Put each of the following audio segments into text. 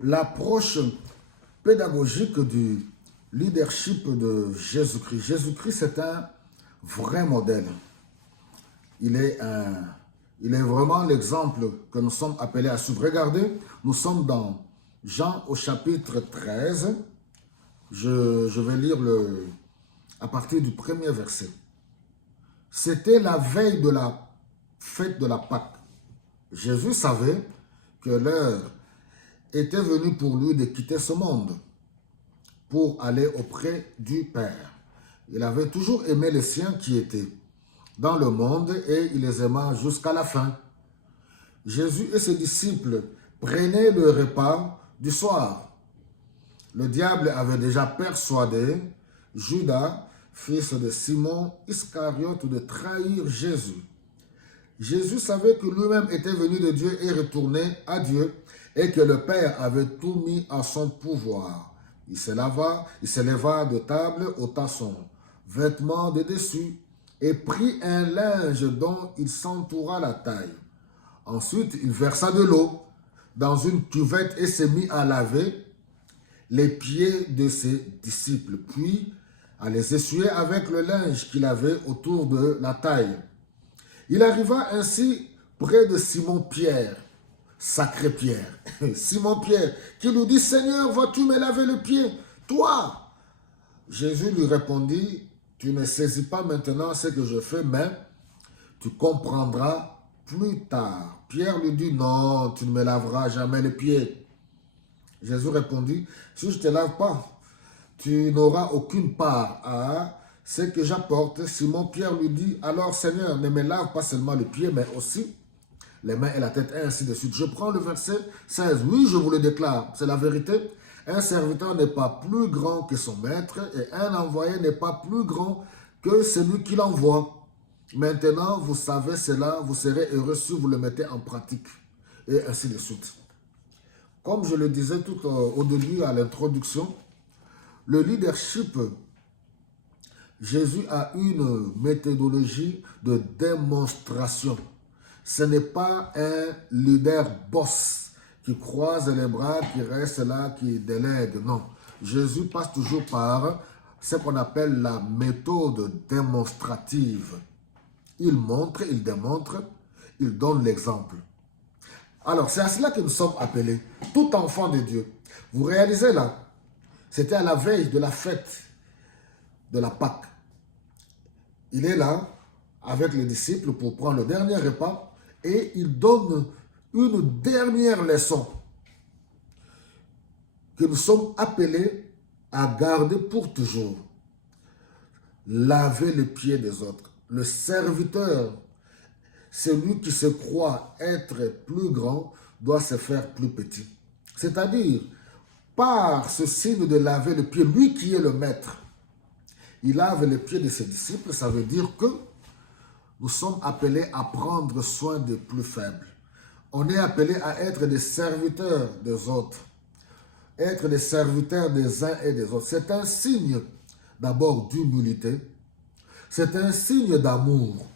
l'approche pédagogique du leadership de Jésus-Christ. Jésus-Christ est un vrai modèle. Il est vraiment l'exemple que nous sommes appelés à suivre. Regardez, nous sommes dans Jean au chapitre 13. Je vais lire à partir du premier verset. C'était la veille de la fête de la Pâque. Jésus savait que l'heure était venue pour lui de quitter ce monde pour aller auprès du Père. Il avait toujours aimé les siens qui étaient dans le monde et il les aima jusqu'à la fin. Jésus et ses disciples prenaient le repas du soir. Le diable avait déjà persuadé Judas, fils de Simon Iscariote, de trahir Jésus. Jésus savait que lui-même était venu de Dieu et retourné à Dieu et que le Père avait tout mis à son pouvoir. Il se leva de table, ôta son vêtement de dessus et prit un linge dont il s'entoura la taille. Ensuite, il versa de l'eau dans une cuvette et se mit à laver les pieds de ses disciples, puis à les essuyer avec le linge qu'il avait autour de la taille. Il arriva ainsi près de Simon-Pierre, sacré Pierre, Simon-Pierre, qui lui dit, « Seigneur, vas-tu me laver le pied, toi ?» Jésus lui répondit, « Tu ne saisis pas maintenant ce que je fais, mais tu comprendras plus tard. » Pierre lui dit, « Non, tu ne me laveras jamais les pieds. » Jésus répondit, « Si je ne te lave pas, tu n'auras aucune part à ce que j'apporte. » Simon-Pierre lui dit, « Alors Seigneur, ne me lave pas seulement les pieds, mais aussi les mains et la tête, et ainsi de suite. » Je prends le verset 16. « Oui, je vous le déclare, c'est la vérité. Un serviteur n'est pas plus grand que son maître, et un envoyé n'est pas plus grand que celui qui l'envoie. Maintenant, vous savez cela, vous serez heureux si vous le mettez en pratique. » Et ainsi de suite. Comme je le disais tout au début, à l'introduction, le leadership, Jésus a une méthodologie de démonstration. Ce n'est pas un leader boss qui croise les bras, qui reste là, qui délègue. Non, Jésus passe toujours par ce qu'on appelle la méthode démonstrative. Il montre, il démontre, il donne l'exemple. Alors, c'est à cela que nous sommes appelés, tout enfant de Dieu. Vous réalisez là, c'était à la veille de la fête de la Pâque. Il est là avec les disciples pour prendre le dernier repas et il donne une dernière leçon que nous sommes appelés à garder pour toujours. Laver les pieds des autres. Le serviteur, celui qui se croit être plus grand, doit se faire plus petit. C'est-à-dire, par ce signe de laver le pied, lui qui est le maître, il lave les pieds de ses disciples. Ça veut dire que nous sommes appelés à prendre soin des plus faibles. On est appelé à être des serviteurs des autres, être des serviteurs des uns et des autres. C'est un signe d'abord d'humilité, c'est un signe d'amour.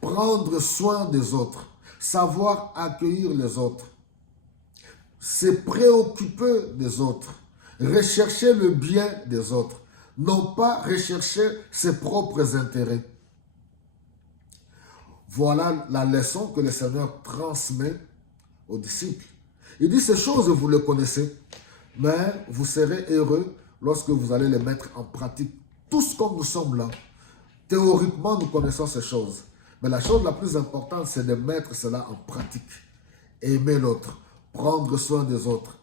Prendre soin des autres, savoir accueillir les autres, se préoccuper des autres, rechercher le bien des autres, non pas rechercher ses propres intérêts. Voilà la leçon que le Seigneur transmet aux disciples. Il dit, ces choses, vous les connaissez, mais vous serez heureux lorsque vous allez les mettre en pratique. Tous comme nous sommes là, théoriquement, nous connaissons ces choses. Mais la chose la plus importante, c'est de mettre cela en pratique. Aimer l'autre, prendre soin des autres,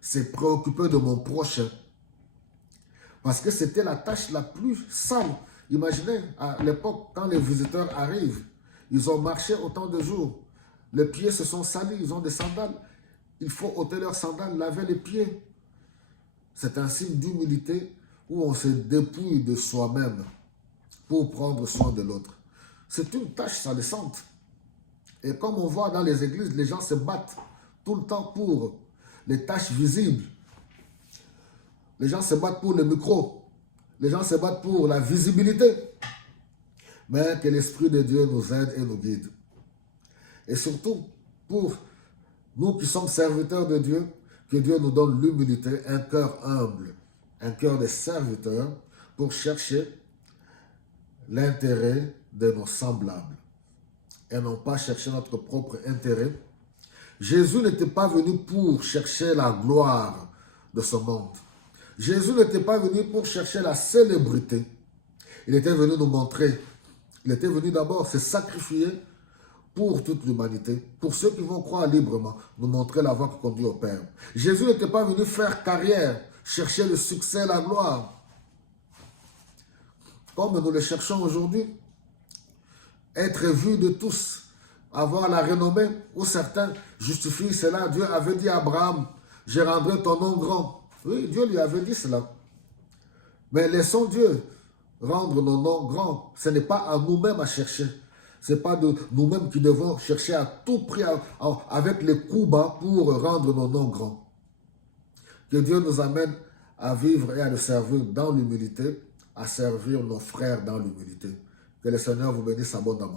se préoccuper de mon prochain. Parce que c'était la tâche la plus sale. Imaginez, à l'époque, quand les visiteurs arrivent, ils ont marché autant de jours. Les pieds se sont salis, ils ont des sandales. Il faut ôter leurs sandales, laver les pieds. C'est un signe d'humilité où on se dépouille de soi-même pour prendre soin de l'autre. C'est une tâche salissante. Et comme on voit dans les églises, les gens se battent tout le temps pour les tâches visibles. Les gens se battent pour le micro. Les gens se battent pour la visibilité. Mais que l'Esprit de Dieu nous aide et nous guide. Et surtout pour Nous qui sommes serviteurs de Dieu, que Dieu nous donne l'humilité, un cœur humble, un cœur de serviteur pour chercher l'intérêt de nos semblables et non pas chercher notre propre intérêt. Jésus n'était pas venu pour chercher la gloire de ce monde. Jésus n'était pas venu pour chercher la célébrité. Il était venu nous montrer. Il était venu d'abord se sacrifier pour toute l'humanité, pour ceux qui vont croire librement, nous montrer la voie qui conduit au Père. Jésus n'était pas venu faire carrière, chercher le succès, la gloire, comme nous le cherchons aujourd'hui. Être vu de tous, avoir la renommée, ou certains justifient cela. Dieu avait dit à Abraham, je rendrai ton nom grand. Oui, Dieu lui avait dit cela. Mais laissons Dieu rendre nos noms grands. Ce n'est pas à nous-mêmes à chercher. Ce n'est pas de nous-mêmes qui devons chercher à tout prix, avec les coups bas pour rendre nos noms grands. Que Dieu nous amène à vivre et à le servir dans l'humilité, à servir nos frères dans l'humilité. Que le Seigneur vous bénisse abondamment.